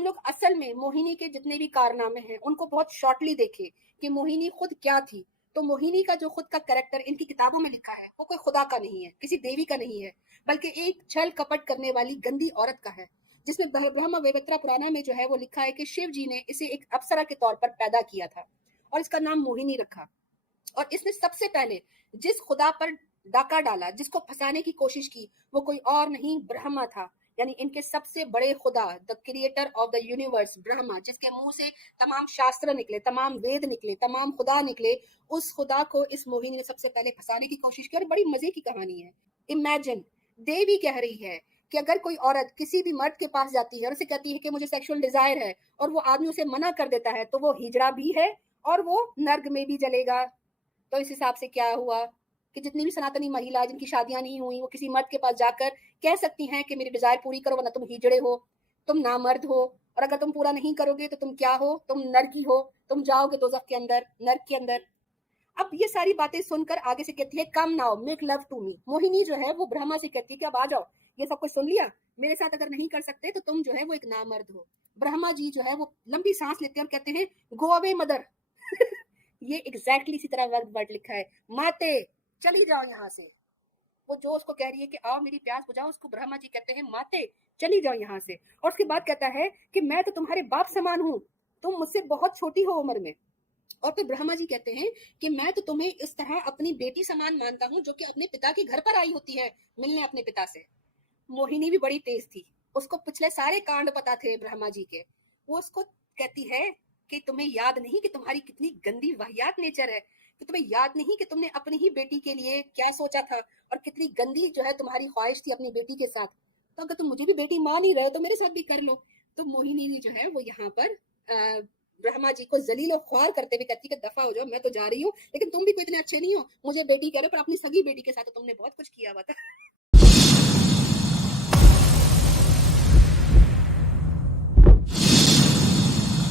हम लोग असल में मोहिनी के जितने भी कारनामे हैं उनको बहुत शॉर्टली देखें कि मोहिनी खुद क्या थी, तो मोहिनी का जो खुद का कैरेक्टर इनकी किताबों में लिखा है वो कोई खुदा का नहीं है, किसी देवी का नहीं है, बल्कि एक छल कपट करने वाली गंदी औरत का है, जिसमें ब्रह्म वैवर्त पुराना में जो है वो लिखा है कि शिव जी ने इसे एक अप्सरा के तौर पर पैदा किया था और इसका नाम मोहिनी रखा। और इसने सबसे पहले जिस खुदा पर डाका डाला, जिसको फंसाने की कोशिश की, वो कोई और नहीं ब्रह्मा था। यानी इनके सबसे बड़े खुदा, the creator of the universe Brahma, जिसके मुंह से तमाम शास्त्र निकले, तमाम वेद निकले, तमाम खुदा निकले, उस खुदा को इस मोहिनी ने सबसे पहले फंसाने की कोशिश की। और बड़ी मजे की कहानी है। इमेजिन, देवी कह रही है कि अगर कोई औरत किसी भी मर्द के पास जाती है और उसे कहती है कि मुझे सेक्सुअल डिजायर है और वो आदमी उसे मना कर देता है, तो वो हिजड़ा भी है और वो नर्क में भी जलेगा। तो इस हिसाब से क्या हुआ कि जितनी भी सनातनी महिला जिनकी शादियां नहीं हुई, वो किसी मर्द के पास जाकर कह सकती हैं कि मेरी डिजायर पूरी करो वरना तुम हिजड़े हो, तुम नामर्द हो, और अगर तुम पूरा नहीं करोगे तो तुम क्या हो, तुम नरकी हो, तुम जाओगे दोजख के अंदर, नर्क के अंदर। अब ये सारी बातें सुनकर आगे से कहती है come now make love to me. Mohini जो है वो ब्रह्मा से कहती है कि अब आ जाओ, ये सब कुछ सुन लिया, मेरे साथ अगर नहीं कर सकते तो तुम जो है वो एक नामर्द हो। ब्रह्मा जी जो है वो लंबी सांस लेते हैं और कहते हैं गो अवे मदर। ये एग्जैक्टली इसी तरह वर्ड वर्ड लिखा है, माते चली जाओ यहाँ से। वो जो उसको कह रही है कि आओ मेरी प्यास बुझाओ, उसको ब्रह्मा जी कहते हैं माते चली जाओ यहाँ से। और उसके बाद कहता है कि मैं तो तुम्हारे बाप समान हूँ, तुम मुझसे बहुत छोटी हो उम्र में। और फिर ब्रह्मा जी कहते हैं कि मैं तो तुम्हें इस तरह अपनी बेटी समान मानता हूँ जो कि अपने पिता के घर पर आई होती है मिलने अपने पिता से। मोहिनी भी बड़ी तेज थी, उसको पिछले सारे कांड पता थे ब्रह्मा जी के। वो उसको कहती है कि तुम्हें याद नहीं कि तुम्हारी कितनी गंदी वाहियात नेचर है, कि तुम्हें याद नहीं कि तुमने अपनी ही बेटी के लिए क्या सोचा था और कितनी गंदी जो है तुम्हारी ख्वाहिश थी अपनी बेटी के साथ। तो अगर तुम मुझे भी बेटी मान ही रहे हो तो मेरे साथ भी कर लो। तो मोहिनी ने जो है वो यहाँ पर ब्रह्मा जी को जलील और ख्वार करते हुए कहती है कि दफा हो जाओ, मैं तो जा रही हूँ, लेकिन तुम भी कोई इतने अच्छे नहीं हो, मुझे बेटी कह रहे हो पर अपनी सगी बेटी के साथ तो तुमने बहुत कुछ किया हुआ था।